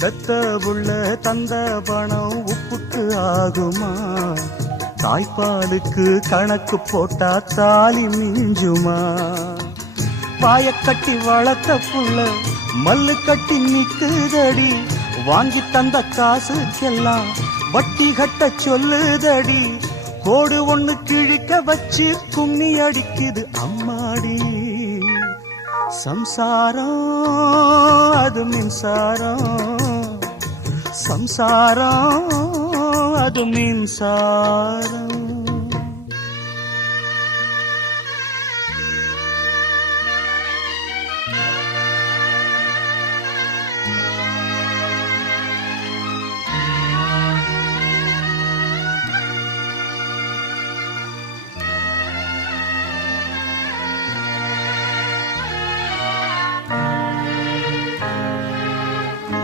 பெத்த புள்ள தந்த பணம் உப்புக்கு ஆகுமா? தாய்ப்பாலுக்கு கணக்கு போட்டா தாலி மிஞ்சுமா? பாயக்கட்டி வளர்த்த புள்ள மல்லு கட்டி நிக்குதடி, வாங்கி தந்த காசுக்கெல்லாம் வட்டி கட்ட சொல்லுதடி. கோடு ஒண்ணு கிழிக்க வச்சு கும்மி அடிக்குது அம்மாடி. சம்சாரம் அது மின்சாரம், சம்சாரம் அது மின்சாரம்.